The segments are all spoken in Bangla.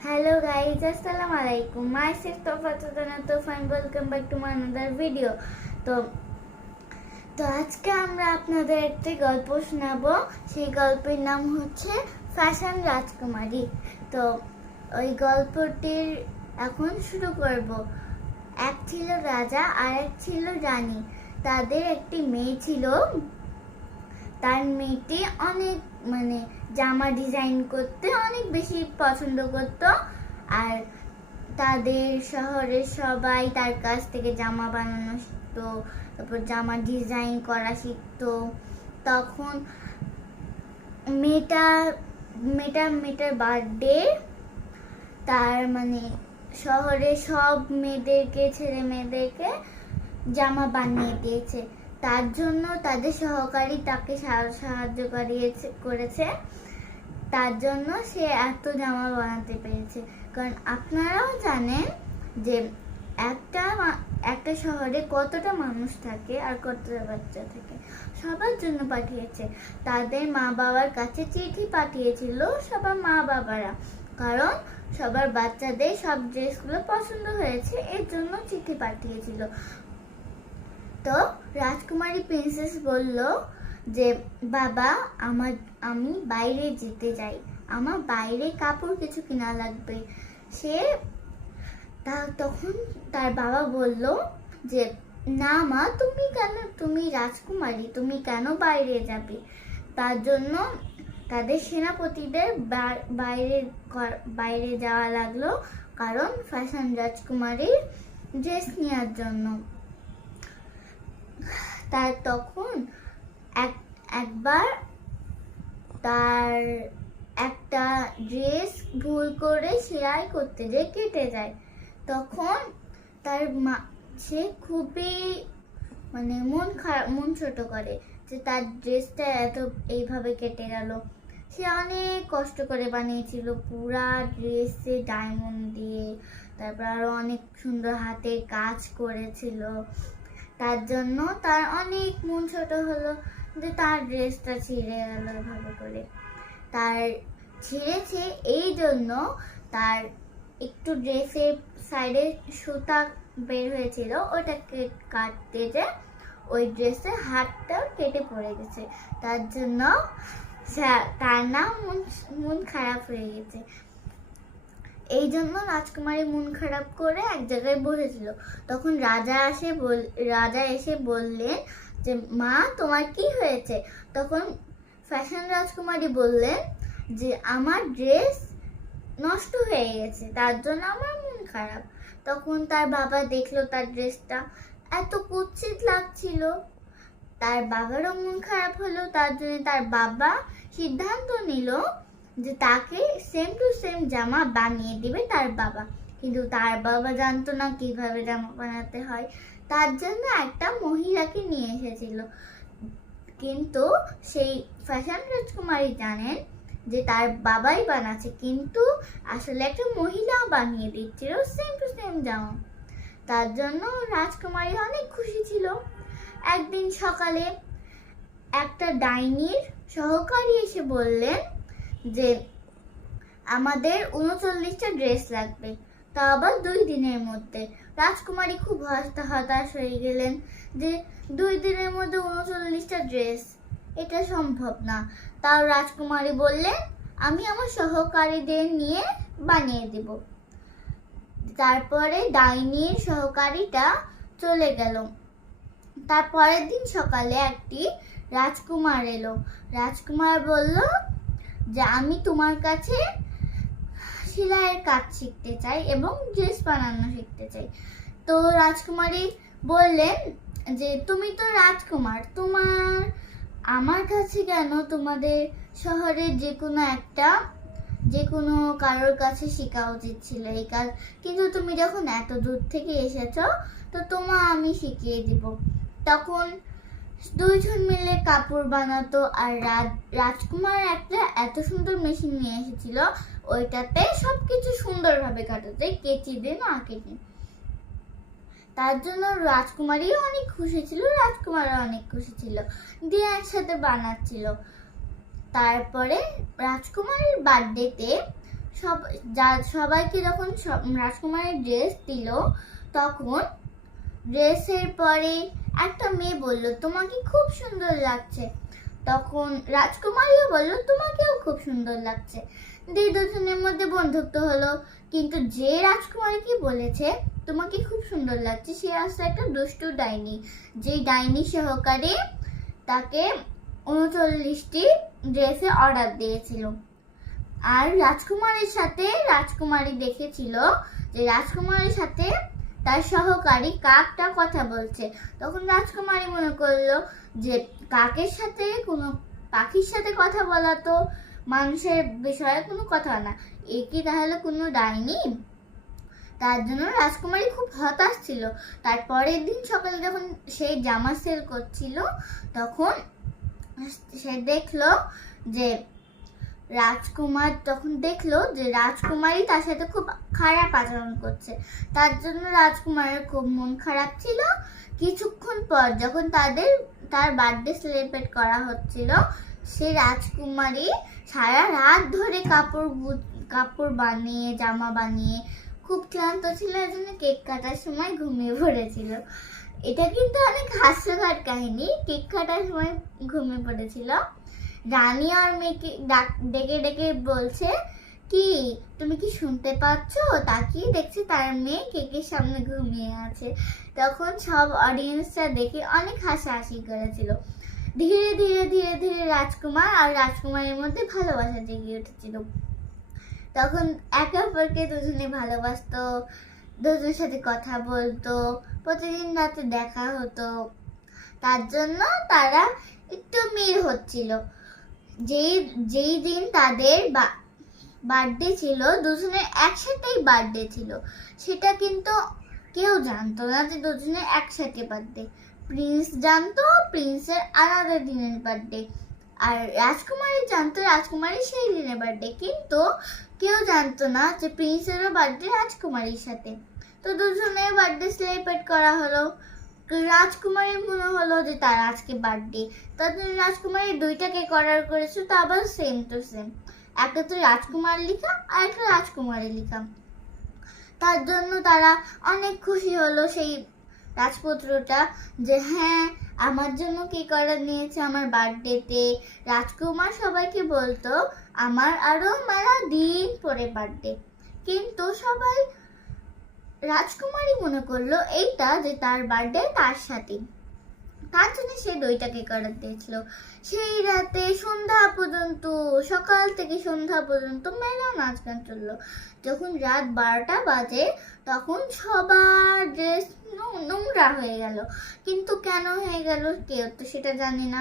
Hello guys, Assalamu alaikum. Myself Tofatana Tofan, welcome back to my another video. তো তো আজকে আমরা আপনাদের একটি গল্প শোনাবো। সেই গল্পের নাম হচ্ছে ফ্যাশন রাজকুমারী। তো ওই গল্পটির এখন শুরু করব। এক ছিল রাজা আর এক ছিল রানী। তাদের একটি মেয়ে ছিল। তার মেয়েটি অনেক জামা ডিজাইন করতে অনেক বেশি পছন্দ করত, আর তাদের শহরের সবাই তার কাছ থেকে জামা বানানো শিখতো, তারপর জামা ডিজাইন করা শিখতো। তখন মেয়েটার বার্থডে, তার শহরে সব ছেলে মেয়েদেরকে জামা বানিয়ে দিয়েছে। তার জন্য তাদের সহকারী তাকে সাহায্য করেছে। তার জন্য সে এত জামা বানাতে পেরেছে। কারণ আপনারাও জানেন যে একটা শহরে কতটা মানুষ থাকে আর কতটা বাচ্চা থাকে। সবার জন্য পাঠিয়েছে। তাদের মা বাবার কাছে চিঠি পাঠিয়েছিল সবার মা বাবারা, কারণ সবার বাচ্চাদের সব ড্রেসগুলো পছন্দ হয়েছে, এর জন্য চিঠি পাঠিয়েছিল। তো রাজকুমারী প্রিন্সেস বলল যে বাবা, আমি বাইরে যেতে চাই, আমার বাইরে কাপড় কিছু কিনা লাগবে। তখন তার বাবা বলল যে না মা, তুমি রাজকুমারী, তুমি কেন বাইরে যাবে? তার জন্য তাদের সেনাপতিদের বাইরে যাওয়া লাগলো, কারণ ফ্যাশন রাজকুমারীর ড্রেস নেওয়ার জন্য। তার তখন একবার তার একটা ড্রেস ভুল করে সেলাই করতে যেয়ে কেটে যায়। তখন তার সে খুবই মন ছোট করে যে তার ড্রেসটা এইভাবে কেটে গেল। সে অনেক কষ্ট করে বানিয়েছিল পুরা ড্রেসে ডায়মন্ড দিয়ে, তারপর আরো অনেক সুন্দর হাতের কাজ করেছিল। তার জন্য তার অনেক মন ছোট হলো যে তার ড্রেসটা ছিঁড়ে গেল এভাবে করে। তার ছিঁড়েছে এই জন্য তার একটু ড্রেসের সাইডে সুতা বের হয়েছিল, ওটাকে কাটতে যে ওই ড্রেসের হাতটা কেটে পড়ে গেছে। তার জন্য তার না মন খারাপ হয়ে গেছে। এই জন্য রাজকুমারী মন খারাপ করে এক জায়গায় বসেছিল। তখন রাজা এসে বললেন যে মা, তোমার কি হয়েছে? তখন ফ্যাশন রাজকুমারী বললেন যে আমার ড্রেস নষ্ট হয়ে গেছে, তার জন্য আমার মন খারাপ। তখন তার বাবা দেখলো তার ড্রেসটা এত কুৎসিত লাগছিল, তার বাবারও মন খারাপ হলো। তার জন্য তার বাবা সিদ্ধান্ত নিল যে তাকে সেম টু সেম জামা বানিয়ে দিবে তার বাবা। কিন্তু তার বাবা জানতো না কিভাবে জামা বানাতে হয়, তার জন্য একটা মহিলাকে নিয়ে এসেছিল। কিন্তু সেই ফ্যাশন রাজকুমারী জানেন যে তার বাবাই বানাচ্ছে, কিন্তু আসলে একটা মহিলাও বানিয়ে দিচ্ছিল সেম টু সেম জামা। তার জন্য রাজকুমারী অনেক খুশি ছিল। একদিন সকালে একটা ডাইনির সহকারী এসে বললেন যে আমাদের 39টা ড্রেস লাগবে, তা আবার 2 দিনের মধ্যে। রাজকুমারী খুব হতাশ হয়ে গেলেন যে 2 দিনের মধ্যে 39টা ড্রেস, এটা সম্ভব না। তাও রাজকুমারী বললেন আমি আমার সহকারীদের নিয়ে বানিয়ে দেব। তারপরে ডাইনির সহকারীটা চলে গেল। তার পরের দিন সকালে একটি রাজকুমার এলো। রাজকুমার বলল যে আমি তোমার কাছে সেলাইয়ের কাজ শিখতে চাই এবং ড্রেস বানানো শিখতে চাই। তো রাজকুমারী বললেন যে তুমি তো রাজকুমার, আমার কাছে কেন? তোমাদের শহরের যে কোনো কারোর কাছে শেখা উচিত ছিল এই কাজ, কিন্তু তুমি যখন এত দূর থেকে এসেছো তো আমি শিখিয়ে দিব। তখন 2 জন মিলে কাপড় বানাতো, আর রাজকুমার একটা এত সুন্দর মেশিন নিয়ে এসেছিল, ওইটাতে সবকিছু সুন্দরভাবে কাটাতে, কেচি দিয়ে না কেটে। তার জন্য রাজকুমারীও অনেক খুশি ছিল, রাজকুমারও অনেক খুশি ছিল, দিয়ে একসাথে বানাচ্ছিল। তারপরে রাজকুমারীর বার্থডেতে সবাইকে যখন রাজকুমারের ড্রেস দিল, তখন ড্রেসের পরে একটা মেয়ে বলল, তোমাকে খুব সুন্দর লাগছে। তখন রাজকুমারীও বলল, তোমাকেও খুব সুন্দর লাগছে। দুজনের মধ্যে বন্ধুত্ব হলো। কিন্তু যে রাজকুমারীকে বলেছে তোমাকে খুব সুন্দর লাগছে, সে আসলে একটা দুষ্টু ডাইনি, যে ডাইনি সহকারে তাকে 39টি ড্রেসে অর্ডার দিয়েছিল। আর রাজকুমারী দেখেছিল যে রাজকুমারীর সাথে তার সহকারী কাকটা কথা বলছে। তখন রাজকুমারী মনে করলো যে কাকের সাথে কোনো পাখির সাথে কথা বলা তো মানুষের বিষয়ে কোনো কথা না, এ কি তাহলে কোনো ডাইনি? তার জন্য রাজকুমারী খুব হতাশ ছিল। তারপরের দিন সকালে যখন সে জামা সেল করছিল, তখন সে দেখলো যে রাজকুমারী তার সাথে খুব খারাপ আচরণ করছে। তার জন্য রাজকুমারের খুব মন খারাপ ছিল। কিছুক্ষণ পর যখন তার বার্থডে সেলিব্রেট করা হচ্ছিল, সে রাজকুমারী সারা রাত ধরে কাপড় বানিয়ে, জামা বানিয়ে খুব ক্লান্ত ছিল, এর জন্য কেক কাটার সময় ঘুমিয়ে পড়েছিল। এটা কিন্তু অনেক হাস্যকর কাহিনী। কেক কাটার সময় ঘুমিয়ে পড়েছিল। রানী আর মেয়েকে ডেকে ডেকে বলছে, কি তুমি কি শুনতে পাচ্ছ? তাকিয়ে দেখছে তার মেয়ে কেকের সামনে ঘুমিয়ে আছে। তখন সব অডিয়েন্সরা দেখে অনেক হাসাহাসি করেছিল। ধীরে ধীরে ধীরে ধীরে রাজকুমার আর রাজকুমারীর মধ্যে ভালোবাসা জেগে উঠেছিল। তখন একে অপরকে দুজনে ভালোবাসতো, দুজনের সাথে কথা বলতো, প্রতিদিন রাতে দেখা হতো। তার জন্য তারা একটু মিল হচ্ছিল। যেই দিন তাদের বার্থডে ছিল, দুজনের একসাথেই বার্থডে ছিল, সেটা কিন্তু কেউ জানতো না যে দুজনের একসাথে বার্থডে। প্রিন্স জানতো প্রিন্সের আলাদা দিনের বার্থডে, আর রাজকুমারী জানতো রাজকুমারীর সেই দিনের বার্থডে। কিন্তু কেউ জানতো না যে প্রিন্সেরও বার্থডে রাজকুমারীর সাথে। তো দুজনের বার্থডে সেলিব্রেট করা হলো। রাজকুমারীর মনে হলো যে তার আজকে বার্থডে, তার জন্য রাজকুমারী 2টা কেক অর্ডার করেছে, তা আবার সেম টু সেম। একটা তো রাজকুমার লিখা আর একটা রাজকুমারী লিখা। তার জন্য তারা অনেক খুশি হলো সেই রাজপুত্রটা, যে হ্যাঁ আমার জন্য কেক অর্ডার নিয়েছে আমার বার্থডেতে। রাজকুমার সবাইকে বলতো আমার আরো মেলা দিন পরে বার্থডে, কিন্তু সবাই রাজকুমারী মনে করলো এইটা যে তার বার্থডে তার সাথে, তার জন্য সে 2টা কেক অর্ডার দিয়েছিল। সেই রাতে সকাল থেকে সন্ধ্যা পর্যন্ত মেলা নাচ গান চললো। যখন রাত 12টা বাজে, তখন সবার ড্রেস নোংরা হয়ে গেল। কিন্তু কেন হয়ে গেল কেউ তো সেটা জানে না।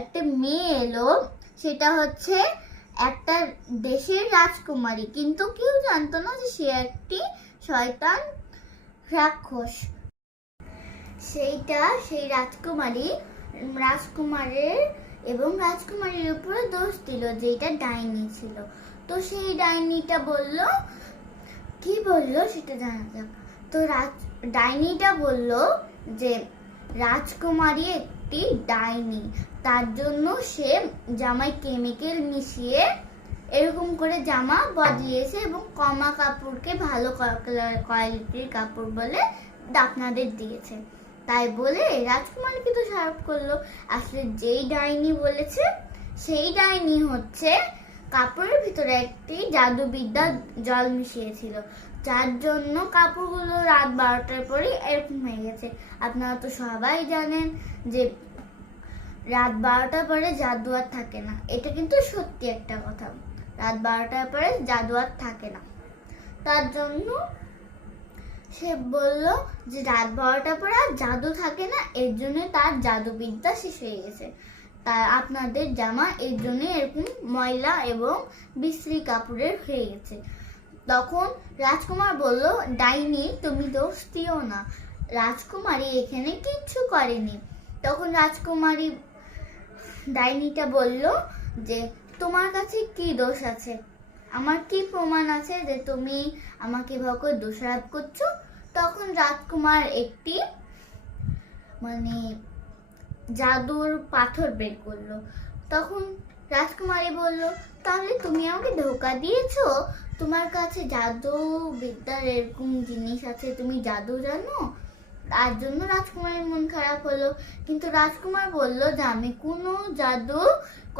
একটা মেয়ে এলো, সেটা হচ্ছে একটা দেশের রাজকুমারী, কিন্তু কেউ জানতো না যে সে একটি শয়তান রাক্ষস। সেই রাজকুমারের এবং রাজকুমারীর উপরে দোষ দিল, যেটা ডাইনি ছিল। তো সেই ডাইনিটা কি বললো সেটা জানা যাক। তো ডাইনিটা বলল যে রাজকুমারী একটি ডাইনি, তার জন্য সে জামায় কেমিক্যাল মিশিয়ে এরকম করে জামা বদলিয়েছে এবং কমা কাপড়কে ভালো কোয়ালিটির কাপড় বলে আপনাদের দিয়েছে। তাই বলে রাজকুমারীকে তো শাপ করলো। আসলে যেই ডাইনি বলেছে সেই ডাইনি হচ্ছে কাপড়ের ভিতরে একটি জাদুবিদ্যা জল মিশিয়েছিল, যার জন্য কাপড়গুলো রাত 12টার পরে এরকম হয়ে গেছে। আপনারা তো সবাই জানেন যে রাত 12টার পরে জাদু আর থাকে না। এটা কিন্তু সত্যি একটা কথা, রাত 12টার পরে জাদু আর থাকে না। তার জন্য সে বলল যে রাত 12টার পরে আর জাদু থাকে না, এর জন্য তার জাদুবিদ্যা শেষ হয়ে গেছে। তাই আপনাদের জামা এর জন্য এরকম ময়লা এবং বিশ্রী কাপড়ের হয়ে গেছে। তখন রাজকুমার বলল, ডাইনি তুমি দোষ দিও না, রাজকুমারী এখানে কিচ্ছু করেনি। তখন ডাইনিটা বলল যে তোমার কাছে কি দোষ আছে, আমার কি প্রমাণ আছে যে তুমি আমাকে এভাবে দোষারোপ করছো? তখন রাজকুমার একটি জাদুর পাথর বের করলো। তখন রাজকুমারী বলল, তাহলে তুমি আমাকে ধোকা দিয়েছো? তোমার কাছে জাদু বিদ্যার এরকম জিনিস আছে, তুমি জাদু জানো? তার জন্য রাজকুমারের মন খারাপ হলো। কিন্তু রাজকুমার বলল যে আমি কোনো জাদু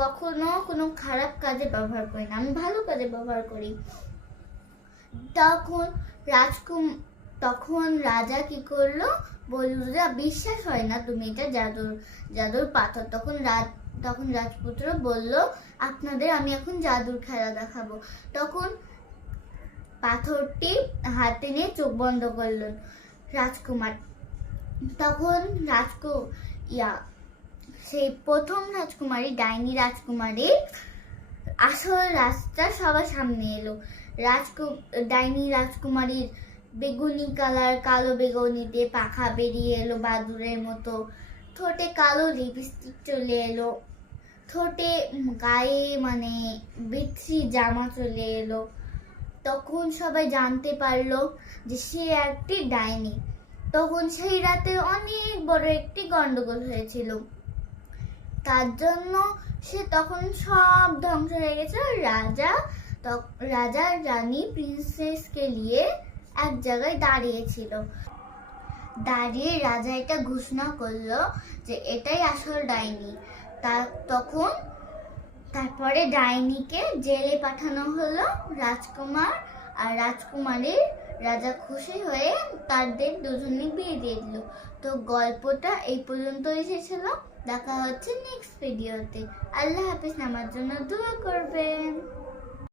কখনো কোনো খারাপ কাজে ব্যবহার করি না, আমি ভালো কাজে ব্যবহার করি। তখন তখন রাজা কি করলো, বললো যে বিশ্বাস হয় না, তুমি এটা জাদুর পাথর। তখন রাজপুত্র বলল, আপনাদের আমি এখন জাদুর খেলা দেখাবো। তখন পাথরটি হাতে নিয়ে চোখ বন্ধ করলেন রাজকুমার। তখন সেই প্রথম রাজকুমারী, ডাইনি রাজকুমারী আসল রাস্তা সবার সামনে এলো। ডাইনি রাজকুমারীর বেগুনি কালার, কালো বেগুনিতে পাখা বেরিয়ে এলো বাদুরের মতো, ঠোঁটে কালো লিপস্টিক চলে এলো, ঠোঁটে গায়ে বিচ্ছি জামা চলে এলো। তখন সবাই জানতে পারলো যে সে একটি ডাইনি। তখন সেই রাতে অনেক বড় একটি গন্ডগোল হয়েছিল, তার জন্য তখন সব ধ্বংস হয়ে গেছে। রাজা রানী প্রিন্সেসকে নিয়ে এক জায়গায় দাঁড়িয়েছিল। দাঁড়িয়ে রাজা এটা ঘোষণা করলো যে এটাই আসল ডাইনি। তারপরে ডাইনিকে জেলে পাঠানো হলো। রাজকুমার আর রাজকুমারীর রাজা খুশি হয়ে তাদের দুজনে বিয়ে দিয়ে দিল। তো গল্পটা এই পর্যন্ত এসেছিল। দেখা হচ্ছে নেক্সট ভিডিওতে। আল্লাহ হাফিজ। আমার জন্য দোয়া করবেন।